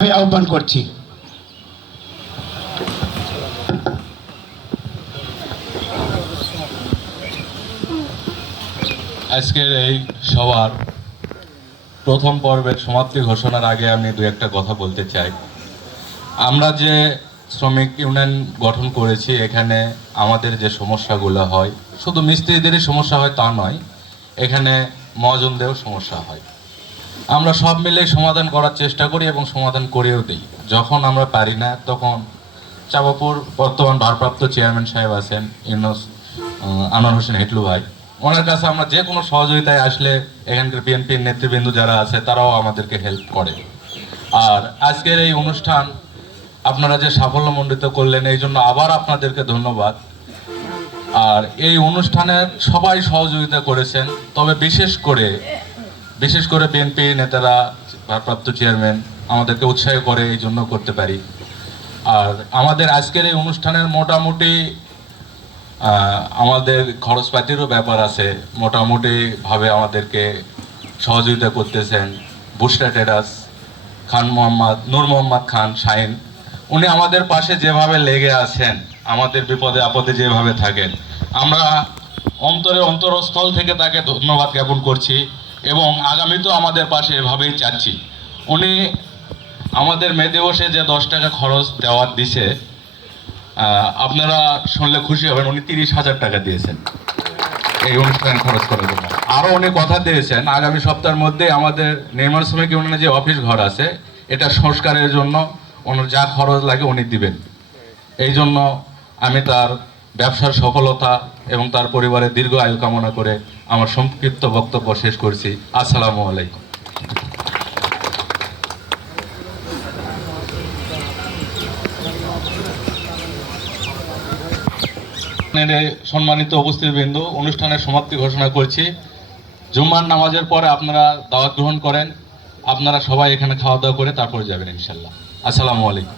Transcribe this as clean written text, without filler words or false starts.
আহ্বান করছি। আজকের এই সভার প্রথম পর্বের সমাপ্তি ঘোষণার আগে আমি দু একটা কথা বলতে চাই। আমরা যে শ্রমিক ইউনিয়ন গঠন করেছি, এখানে আমাদের যে সমস্যাগুলো হয়, শুধু মিস্ত্রিদেরই সমস্যা হয় তা নয়, এখানে মহাজনদেরও সমস্যা হয়। আমরা সব মিলে সমাধান করার চেষ্টা করি এবং সমাধান করেও দিই। যখন আমরা পারি না, তখন চাঁপাপুর বর্তমান ভারপ্রাপ্ত চেয়ারম্যান সাহেব আছেন আনোয়ার হোসেন হিটলু ভাই, ওনার কাছে আমরা যে কোনো সহযোগিতায় আসলে এখানকার বিএনপির নেতৃবৃন্দ যারা আছে তারাও আমাদেরকে হেল্প করে। আর আজকের এই অনুষ্ঠান আপনারা যে সাফল্যমণ্ডিত করলেন, এই জন্য আবার আপনাদেরকে ধন্যবাদ। আর এই অনুষ্ঠানের সবাই সহযোগিতা করেছেন, তবে বিশেষ করে বিএনপি নেতারা, ভারপ্রাপ্ত চেয়ারম্যান আমাদেরকে উৎসাহ করে, এই জন্য করতে পারি। আর আমাদের আজকের এই অনুষ্ঠানের মোটামুটি আমাদের খরচপাতিরও ব্যাপার আছে, মোটামুটিভাবে আমাদেরকে সহযোগিতা করতেছেন বুশরা ট্রেডার্স, নূর মোহাম্মদ খান শাহিন। উনি আমাদের পাশে যেভাবে লেগে আছেন, আমাদের বিপদে আপদে যেভাবে থাকেন, আমরা অন্তরস্থল থেকে তাকে ধন্যবাদ জ্ঞাপন করছি এবং আগামীতেও আমাদের পাশে এভাবেই চাচ্ছি। উনি আমাদের মে দিবসে যে 10 টাকা খরচ দেওয়ার দিছে, আপনারা শুনলে খুশি হবেন, উনি 30,000 টাকা দিয়েছেন এই অনুষ্ঠানে খরচ করার জন্য। আরও উনি কথা দিয়েছেন আগামী সপ্তাহের মধ্যে আমাদের নির্মাণ শ্রমিক ইউনিয়নে যে অফিস ঘর আছে, এটা সংস্কারের জন্য ওনার যা খরচ লাগে উনি দিবেন। এই জন্য আমি তার ব্যবসার সফলতা এবং তার পরিবারের দীর্ঘ আয়ু কামনা করে আমার সংক্ষিপ্ত বক্তব্য শেষ করছি। আসসালামু আলাইকুম। সম্মানিত উপস্থিতবৃন্দ, অনুষ্ঠানের সমাপ্তি ঘোষণা করছি। জুম্মার নামাজের পরে আপনারা দাওয়াত গ্রহণ করেন, আপনারা সবাই এখানে খাওয়া দাওয়া করে তারপরে যাবেন ইনশাল্লাহ। আসসালামু আলাইকুম।